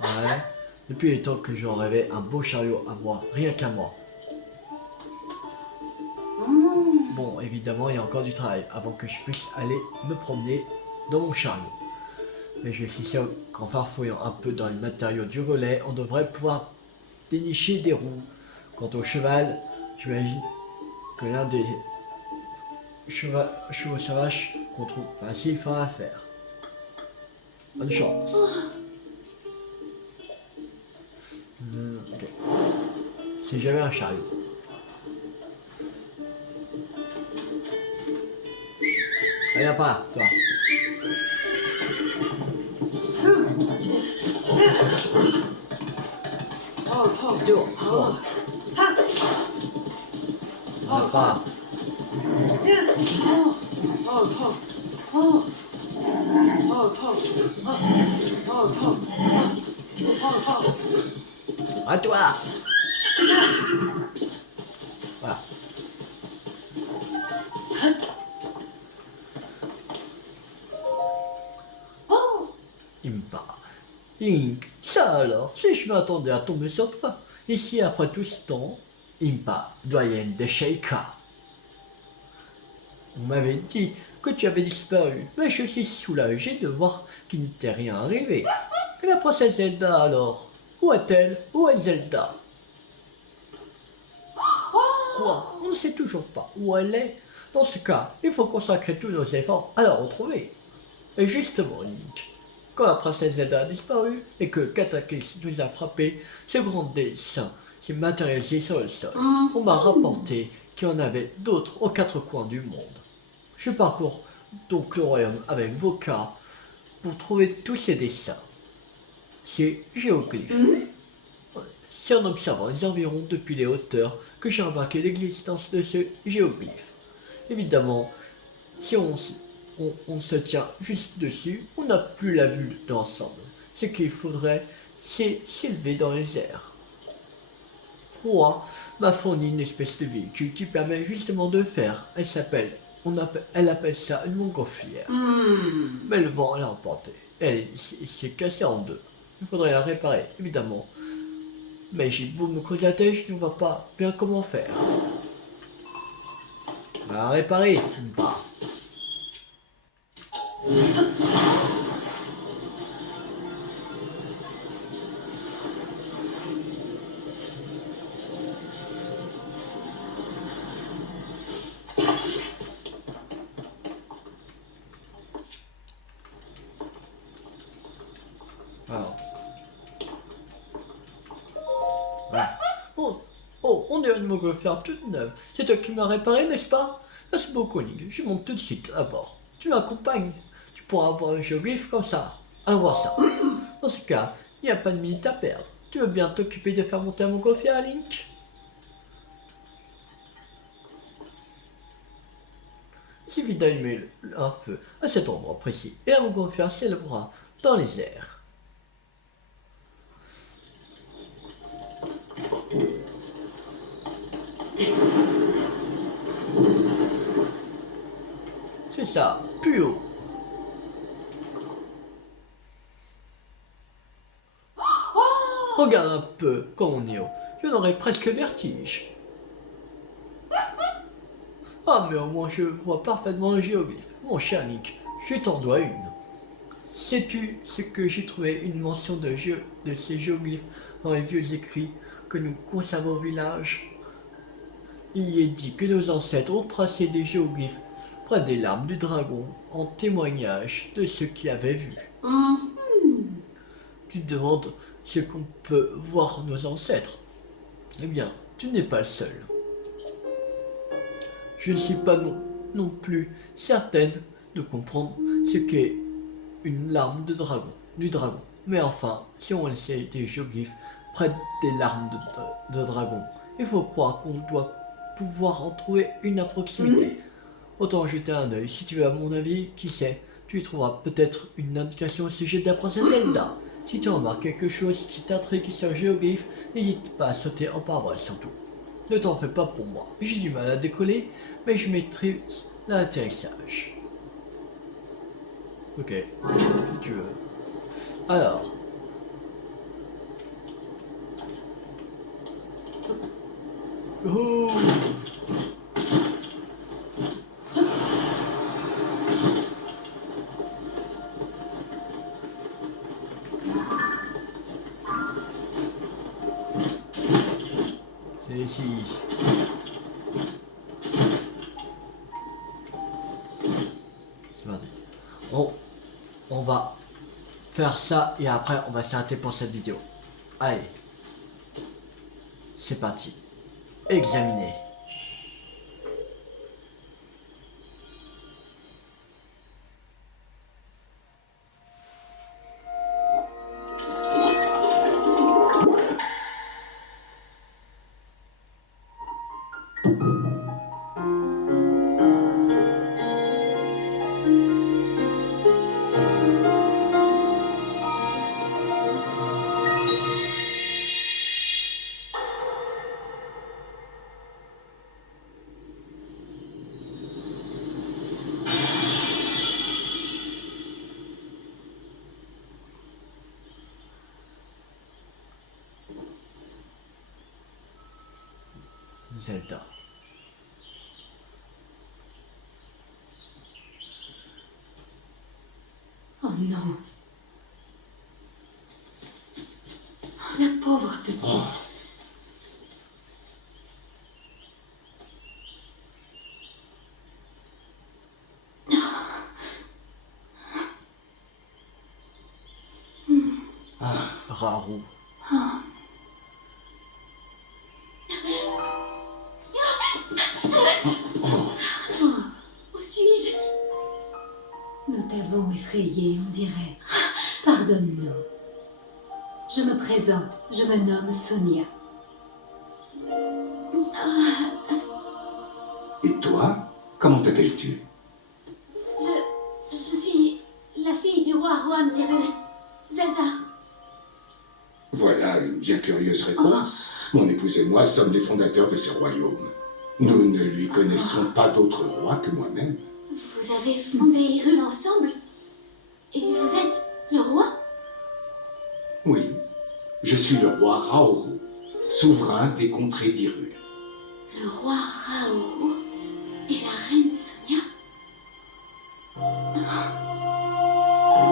Ouais. Depuis le temps que j'en rêvais un beau chariot à moi, rien qu'à moi. Bon, évidemment, il y a encore du travail avant que je puisse aller me promener dans mon chariot. Mais je suis sûr qu'en farfouillant un peu dans les matériaux du relais, on devrait pouvoir dénicher des roues. Quant au cheval, j'imagine que l'un des chevaux sauvages qu'on trouve ainsi fera affaire. Bonne chance. Ok. Si j'avais un chariot. Allez, viens par là, toi. Tour, toi. Viens par là. À toi. Voilà. Impa. Link, ça alors, si je m'attendais à tomber sur toi. Ici, après tout ce temps, Impa, doyenne de Sheikah. On m'avait dit que tu avais disparu, mais je suis soulagé de voir qu'il ne t'est rien arrivé. Et la princesse Zelda alors? Où est-elle? Où est Zelda? Quoi? On ne sait toujours pas où elle est. Dans ce cas, il faut consacrer tous nos efforts à la retrouver. Et justement, Link, quand la princesse Zelda a disparu et que Katakris nous a frappé, ce grand dessin s'est matérialisé sur le sol. On m'a rapporté qu'il y en avait d'autres aux quatre coins du monde. Je parcours donc le royaume avec vos cas pour trouver tous ces dessins, ces géoglyphes. C'est en observant les environs depuis les hauteurs que j'ai remarqué l'existence de ce géoglyphe. Évidemment, si on se tient juste dessus, on n'a plus la vue d'ensemble. Ce qu'il faudrait, c'est s'élever dans les airs. Proa m'a fourni une espèce de véhicule qui permet justement de faire. Elle appelle ça une montgolfière. Mais le vent l'a emporté. Elle s'est cassée en deux. Il faudrait la réparer, évidemment. Mais j'ai beau me creuser la tête, je ne vois pas bien comment faire. On va la réparer, pas. Alors. Voilà. On dirait une montgolfière toute neuve. C'est toi qui m'as réparé, n'est-ce pas? Merci beaucoup, Nick. Je monte tout de suite à bord. Tu m'accompagnes. Tu pourras avoir un géoglyphe comme ça. Allons voir ça. Dans ce cas, il n'y a pas de minute à perdre. Tu veux bien t'occuper de faire monter un montgolfière, Link? Il suffit d'allumer un feu à cet endroit précis et la montgolfière s'élèvera dans les airs. C'est ça, plus haut. Regarde un peu comme on est haut. J'en aurais presque le vertige. Ah, mais au moins je vois parfaitement le géoglyphe. Mon cher Nick, je t'en dois une. Sais-tu ce que j'ai trouvé une mention de ces géoglyphes dans les vieux écrits que nous conservons au village? Il y est dit que nos ancêtres ont tracé des géoglyphes près des larmes du dragon en témoignage de ce qu'ils avaient vu. Tu te demandes ce qu'on peut voir nos ancêtres? Eh bien, tu n'es pas le seul. Je ne suis pas non plus certaine de comprendre ce qu'est une larme du dragon. Mais enfin, si on essaie des géoglyphes près des larmes de dragon, il faut croire qu'on doit pouvoir en trouver une à proximité. Autant jeter un œil. Si tu veux à mon avis, qui sait, tu y trouveras peut-être une indication au sujet de la princesse Zelda. Si tu remarques quelque chose qui t'intrigue sur le géoglyphe, n'hésite pas à sauter en parole surtout. Ne t'en fais pas pour moi. J'ai du mal à décoller, mais je maîtrise l'atterrissage. Ok, si tu veux. Alors. Oh! C'est ici. C'est parti. On va faire ça et après on va s'arrêter pour cette vidéo. Allez. C'est parti. Examiner. Zelda. Oh non. Oh, la pauvre petite. Raoult. Nous t'avons effrayé, on dirait. Pardonne-nous. Je me présente, je me nomme Sonia. Et toi, comment t'appelles-tu? Je suis la fille du roi Rohan Tyrell. Zelda. Voilà une bien curieuse réponse. Mon épouse et moi sommes les fondateurs de ce royaume. Nous ne lui connaissons pas d'autre roi que moi-même. Vous avez fondé Hyrule ensemble? Et vous êtes le roi? Oui, je suis le roi Raoru, souverain des contrées d'Hyrule. Le roi Raoru et la reine Sonia?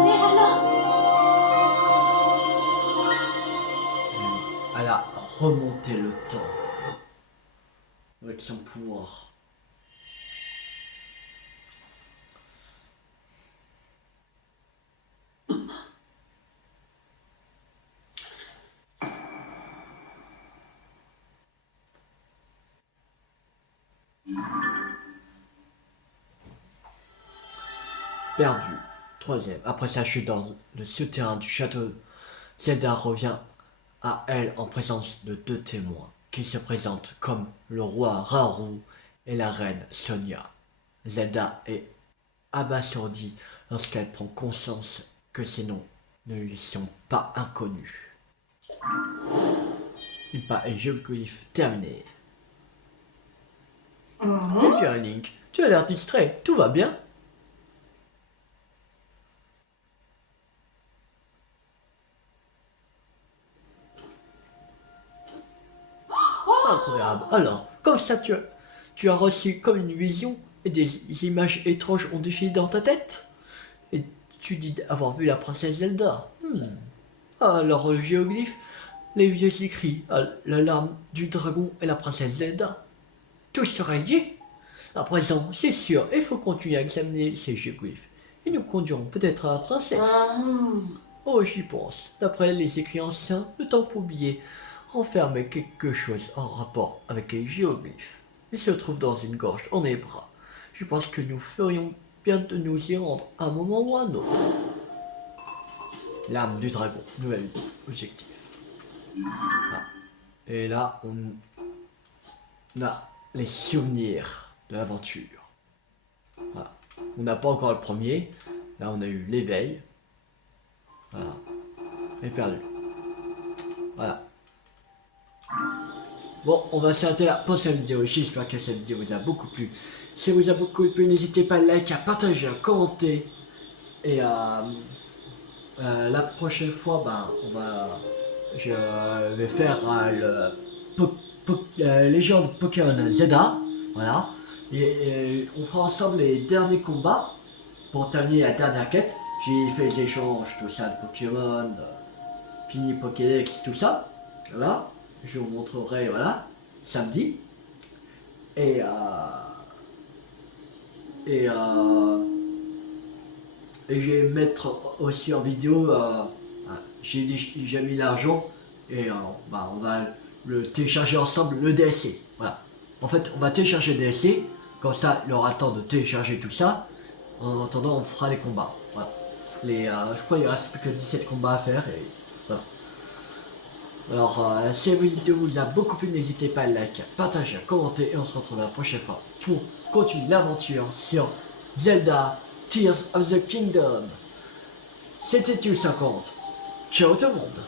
Mais alors? Elle a remonté le temps avec son pouvoir. Perdu. Troisième. Après sa chute dans le souterrain du château, Zelda revient à elle en présence de deux témoins qui se présentent comme le roi Raoru et la reine Sonia. Zelda est abasourdie lorsqu'elle prend conscience que ces noms ne lui sont pas inconnus. Il pas un géoglyphe terminé. Eh bien, Link, tu as l'air distrait. Tout va bien? Incroyable. Alors, comme ça, tu as reçu comme une vision et des images étranges ont défilé dans ta tête? Et tu dis avoir vu la princesse Zelda. Alors, le géoglyphe, les vieux écrits, la larme du dragon et la princesse Zelda. Tout sera lié. À présent, c'est sûr, il faut continuer à examiner ces géoglyphes. Et nous conduirons peut-être à la princesse. Oh, j'y pense. D'après les écrits anciens, le temple oublié renfermait quelque chose en rapport avec les géoglyphes. Il se trouve dans une gorge en Hébra. Je pense que nous ferions bien de nous y rendre à un moment ou à un autre. L'âme du dragon, nouvel objectif. Ah. Et là, on a les souvenirs de l'aventure. Voilà. On n'a pas encore le premier. Là, on a eu l'éveil. Voilà. On est perdu. Voilà. Bon, on va s'arrêter là pour cette vidéo. J'espère que cette vidéo vous a beaucoup plu. Si vous a beaucoup plu, n'hésitez pas à liker, à partager, à commenter. Et la prochaine fois, je vais faire légende Pokémon Zelda. Voilà. Et on fera ensemble les derniers combats pour terminer la dernière quête. J'ai fait les échanges, tout ça de Pokémon, fini Pokédex, tout ça. Voilà. Je vous montrerai, voilà, samedi. Et je vais mettre aussi en vidéo, j'ai mis l'argent et on va le télécharger ensemble, le DLC. Voilà. En fait, on va télécharger le DLC, comme ça il aura le temps de télécharger tout ça. En attendant, on fera les combats. Voilà. Je crois qu'il ne reste plus que 17 combats à faire et voilà. Alors, si la vidéo vous a beaucoup plu, n'hésitez pas à liker, à partager, à commenter et on se retrouve la prochaine fois pour continuer l'aventure sur Zelda Tears of the Kingdom. C'était Tulle50. Ciao tout le monde.